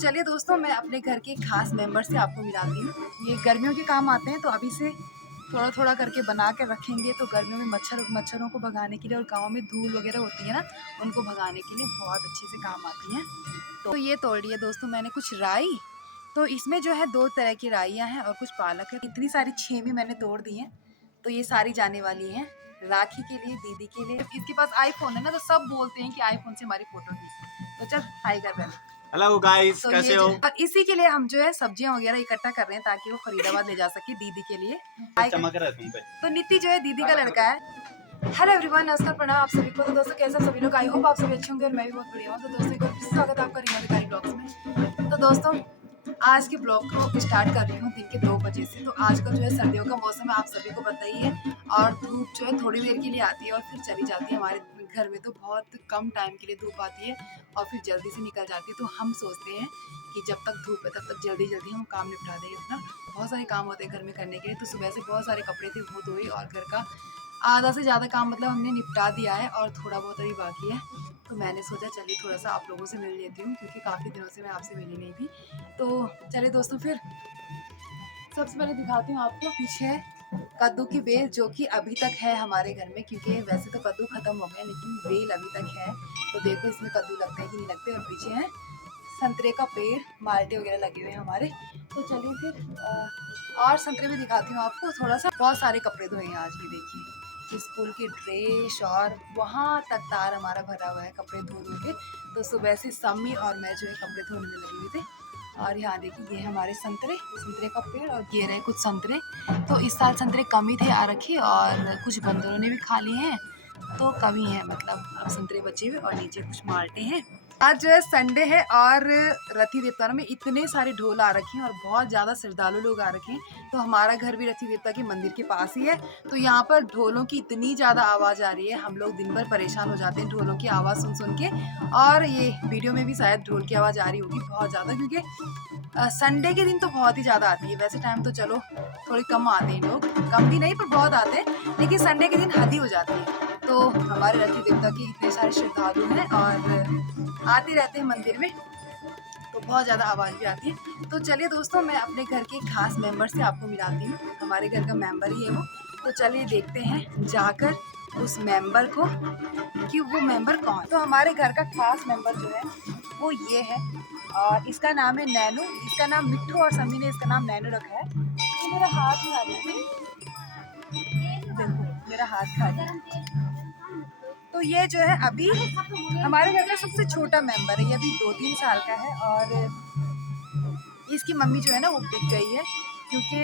चलिए दोस्तों, मैं अपने घर के खास मेंबर से आपको मिलाती हूँ। ये गर्मियों के काम आते हैं, तो अभी से थोड़ा थोड़ा करके बना के रखेंगे तो गर्मियों में मच्छरों को भगाने के लिए और गांव में धूल वगैरह होती है ना, उनको भगाने के लिए बहुत अच्छे से काम आती हैं। तो ये तोड़ लिया दोस्तों मैंने कुछ राई। तो इसमें जो है 2 तरह की राइयाँ हैं और कुछ पालक है। इतनी सारी छेमी मैंने तोड़ दी हैं, तो ये सारी जाने वाली हैं राखी के लिए, दीदी के लिए। इसके पास आईफोन है ना, तो सब बोलते हैं कि आईफोन से हमारी फोटो खींच। तो चल हाई कर पहले। हेलो गाइस, तो कैसे ये हो? और इसी के लिए हम जो है सब्जियां वगैरह इकट्ठा कर रहे हैं ताकि वो फरीदाबाद ले जा सके दीदी के लिए। चमक रहा है तुम पे। तो नित्ती जो है दीदी का लड़का है। हेलो एवरीवन, नमस्कार, प्रणाम आप सभी को। तो दोस्तों कैसे हैं सभी लोग? आई होप आप सभी अच्छे होंगे और मैं भी बहुत बढ़िया हूँ। तो दोस्तों एक बार फिर से स्वागत है आपका रीमा अधिकारी ब्लॉग्स में। तो दोस्तों आज के ब्लॉग को स्टार्ट कर रही हूँ दिन के 2 बजे से। तो आजकल जो है सर्दियों का मौसम है, आप सभी को पता ही है, और धूप जो है थोड़ी देर के लिए आती है और फिर चली जाती है। हमारे घर में तो बहुत कम टाइम के लिए धूप आती है और फिर जल्दी से निकल जाती है। तो हम सोचते हैं कि जब तक धूप है तब तक जल्दी जल्दी हम काम निपटा दें अपना। बहुत सारे काम होते हैं घर में करने के लिए। तो सुबह से बहुत सारे कपड़े थे वो धोए और घर का आधा से ज़्यादा काम मतलब हमने निपटा दिया है और थोड़ा बहुत अभी बाकी है। तो मैंने सोचा चलिए थोड़ा सा आप लोगों से मिल लेती हूँ, क्योंकि काफ़ी दिनों से मैं आपसे मिली नहीं थी। तो चलिए दोस्तों, फिर सबसे पहले दिखाती हूँ आपको पीछे कद्दू की बेल, जो कि अभी तक है हमारे घर में, क्योंकि वैसे तो कद्दू खत्म हो गया लेकिन बेल अभी तक है। तो देखो इसमें कद्दू लगते हैं कि नहीं लगते। और पीछे है संतरे का पेड़, माल्टे वगैरह लगे हुए हैं हमारे। तो चलिए फिर और संतरे भी दिखाती हूँ आपको थोड़ा सा। बहुत सारे कपड़े धोए हैं आज भी, देखिए स्कूल की ड्रेस और वहाँ तक तार हमारा भरा हुआ है कपड़े धो धो के। तो सुबह से सम्मी और मैं जो है कपड़े धोने में लगे हुए थे। और यहाँ देखिए ये हमारे संतरे का पेड़ और ये रहे कुछ संतरे। तो इस साल संतरे कम ही थे आ रखे और कुछ बंदरों ने भी खा लिए हैं, तो कम ही है, मतलब अब संतरे बचे हुए और नीचे कुछ माल्टे हैं। आज जो है संडे है और रथी देवता में इतने सारे ढोल आ रखे हैं और बहुत ज़्यादा श्रद्धालु लोग आ रखे हैं। तो हमारा घर भी रथी देवता के मंदिर के पास ही है। तो यहाँ पर ढोलों की इतनी ज़्यादा आवाज़ आ रही है, हम लोग दिन भर परेशान हो जाते हैं ढोलों की आवाज़ सुन सुन के। और ये वीडियो में भी शायद ढोल की आवाज़ आ रही होगी बहुत ज़्यादा, क्योंकि संडे के दिन तो बहुत ही ज़्यादा आती है। वैसे टाइम तो चलो थोड़ी कम आते हैं लोग, कम भी नहीं पर बहुत आते हैं, लेकिन संडे के दिन हद ही हो जाती है। तो हमारे रथी देवता के इतने सारे श्रद्धालु हैं और आते रहते हैं मंदिर में, तो बहुत ज़्यादा आवाज़ भी आती है। तो चलिए दोस्तों, मैं अपने घर के खास मेंबर से आपको मिलाती हूँ। हमारे घर का मेंबर ही है वो। तो चलिए देखते हैं जाकर उस मेंबर को कि वो मेंबर कौन। तो हमारे घर का खास मेंबर जो है वो ये है और इसका नाम है नैनू। इसका नाम मिट्ठू और समी ने इसका नाम नैनू रखा है। ये मेरा हाथ खा रही है, देखो मेरा हाथ खा रही है। तो ये जो है अभी हमारे घर का सबसे छोटा मेंबर है। ये अभी 2-3 साल का है और इसकी मम्मी जो है ना वो बिक गई है, क्योंकि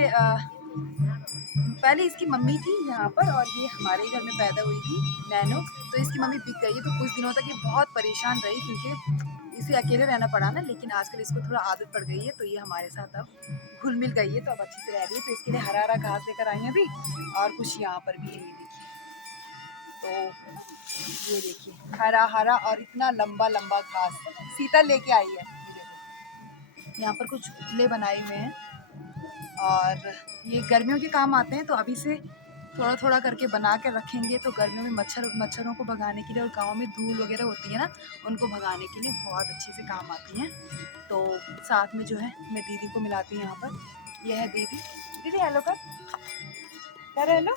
पहले इसकी मम्मी थी यहाँ पर और ये हमारे ही घर में पैदा हुई थी नैनो। तो इसकी मम्मी बिक गई है। तो कुछ दिनों तक ये बहुत परेशान रही, क्योंकि इसे अकेले रहना पड़ा ना, लेकिन आजकल इसको थोड़ा आदत पड़ गई है। तो ये हमारे साथ अब घुल मिल गई है, तो अब अच्छे से रह रही है। तो इसके लिए हरा हरा घास लेकर आई है अभी, और कुछ यहाँ पर भी है, ये देखिए। तो ये देखिए हरा हरा और इतना लंबा लंबा घास सीता लेके आई है। ये देखो यहाँ पर कुछ पुतले बनाए हुए हैं और ये गर्मियों के काम आते हैं। तो अभी से थोड़ा थोड़ा करके बना के रखेंगे तो गर्मियों में मच्छरों को भगाने के लिए और गांव में धूल वगैरह होती है ना, उनको भगाने के लिए बहुत अच्छे से काम आती हैं। तो साथ में जो है मैं दीदी को मिलाती हूँ यहाँ पर। यह है दीदी। दीदी हेलो कर हेलो।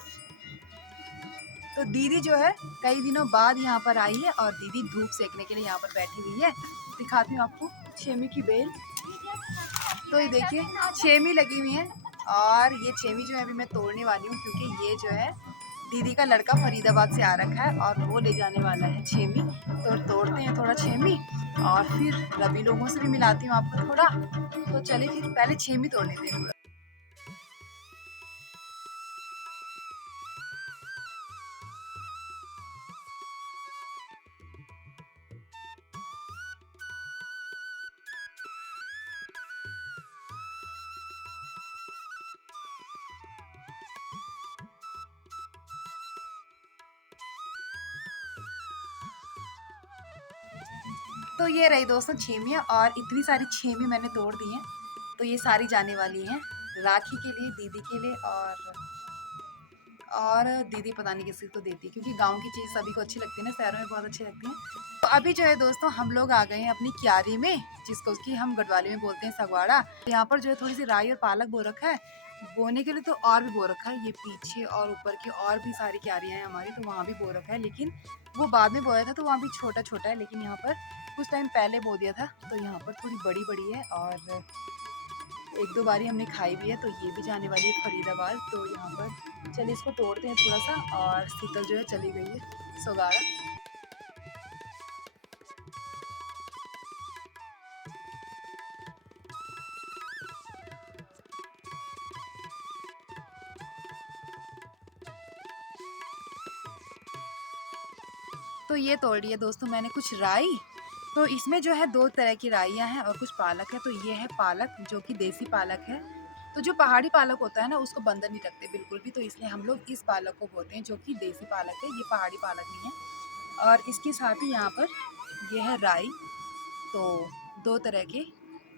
तो दीदी जो है कई दिनों बाद यहाँ पर आई है और दीदी धूप सेकने के लिए यहाँ पर बैठी हुई है। दिखाती हूँ आपको छेमी की बेल। तो ये देखिए छेमी लगी हुई है और ये छेमी जो है अभी मैं तोड़ने वाली हूँ, क्योंकि ये जो है दीदी का लड़का फरीदाबाद से आ रखा है और वो ले जाने वाला है छेमी। तो तोड़ते हैं थोड़ा छेमी और फिर रवि लोगों से भी मिलाती हूँ आपको थोड़ा। तो चलिए फिर पहले छेमी तोड़ लेते हैं थोड़ा। तो ये रही दोस्तों छेमियाँ और इतनी सारी छेमी मैंने तोड़ दी हैं। तो ये सारी जाने वाली हैं राखी के लिए, दीदी के लिए और दीदी पता नहीं किसी को देती है, क्योंकि गांव की चीज़ सभी को अच्छी लगती है ना, शहरों में बहुत अच्छी लगती है। तो अभी जो है दोस्तों हम लोग आ गए हैं अपनी क्यारी में, जिसको कि हम गढ़वाली में बोलते हैं सगवाड़ा। यहाँ पर जो है थोड़ी सी राई और पालक बो रखा है, बोने के लिए तो और भी बो रखा है। ये पीछे और ऊपर की और भी सारी क्यारियाँ हैं हमारी, तो वहाँ भी बो रखा है, लेकिन वो बाद में बोया था तो वहाँ भी छोटा छोटा है, लेकिन यहाँ पर कुछ टाइम पहले बो दिया था, तो यहाँ पर थोड़ी बड़ी बड़ी है और एक दो बारी हमने खाई भी है। तो ये भी जाने वाली है फरीदाबाद। तो यहाँ पर चलिए इसको तोड़ते हैं थोड़ा सा। और शीतल जो है चली गई है सोगाड़ा। तो ये तोड़ लिया दोस्तों मैंने कुछ राई। तो इसमें जो है दो तरह की राइयाँ हैं और कुछ पालक है। तो ये है पालक, जो कि देसी पालक है। तो जो पहाड़ी पालक होता है ना, उसको बंदर नहीं रखते बिल्कुल भी, तो इसलिए हम लोग इस पालक को बोलते हैं, जो कि देसी पालक है, ये पहाड़ी पालक नहीं है। और इसके साथ ही यहाँ पर ये है राई। तो दो तरह के,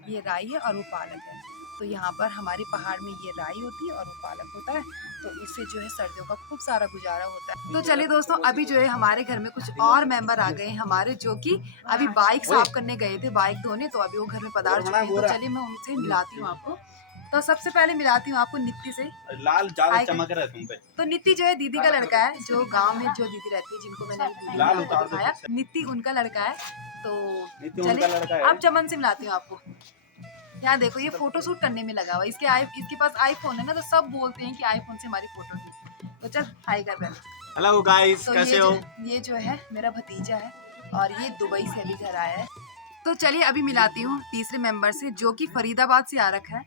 ये राई है और वो पालक है। तो यहाँ पर हमारे पहाड़ में ये राई होती है और वो पालक होता है। तो इससे जो है सर्दियों का खूब सारा गुजारा होता है। तो चलिए दोस्तों, अभी जो है हमारे घर में कुछ और मेंबर आ गए हैं हमारे, जो कि अभी बाइक साफ करने गए थे, बाइक धोने। तो अभी वो घर में पधार चुके हैं। तो चलिए मैं उनसे मिलाती हूँ आपको। तो सबसे पहले मिलाती हूँ आपको नित्ती से। लाल ज्यादा चमक रहा है तुम पे। तो नित्ती जो है दीदी का लड़का है, जो गांव में जो दीदी रहती है, जिनको मैंने वीडियो में आपको दिखाया, नित्ती उनका लड़का है। तो चलिए अब चमन से मिलाती हूँ आपको। यहाँ देखो, ये फोटो शूट करने में लगा हुआ। इसके पास आईफोन है ना, तो सब बोलते हैं कि आईफोन से हमारी फोटो खींच। तो चल हाई कर पहले। हेलो गाइस, तो कैसे हो? ये जो है मेरा भतीजा है और ये दुबई से अभी घर आया है। तो चलिए अभी मिलाती हूँ तीसरे मेंबर से, जो कि फरीदाबाद से आ रखा है।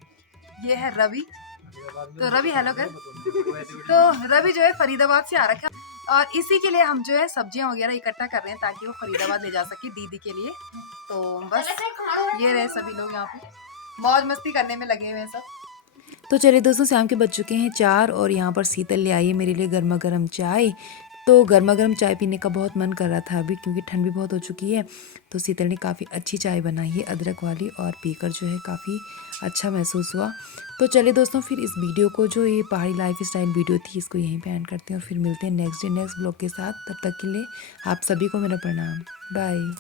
ये है रवि। तो रवि हेलो कर। तो रवि जो है फरीदाबाद से आ रखा है और इसी के लिए हम जो है सब्जियां वगैरह इकट्ठा कर रहे हैं, ताकि वो फरीदाबाद ले जा सके दीदी के लिए। तो बस ये रहे सभी लोग यहाँ पे मौज मस्ती करने में लगे हुए हैं सब। तो चलिए दोस्तों, शाम के बज चुके हैं 4 और यहाँ पर शीतल ले आई है मेरे लिए गर्मा गर्म चाय। तो गर्मा गर्म चाय पीने का बहुत मन कर रहा था अभी, क्योंकि ठंड भी बहुत हो चुकी है। तो शीतल ने काफ़ी अच्छी चाय बनाई है, अदरक वाली, और पीकर जो है काफ़ी अच्छा महसूस हुआ। तो चलिए दोस्तों, फिर इस वीडियो को, जो ये पहाड़ी लाइफ स्टाइल वीडियो थी, इसको यहीं पे एंड करते हैं और फिर मिलते हैं नेक्स्ट डे नेक्स्ट ब्लॉग के साथ। तब तक के लिए आप सभी को मेरा प्रणाम। बाय।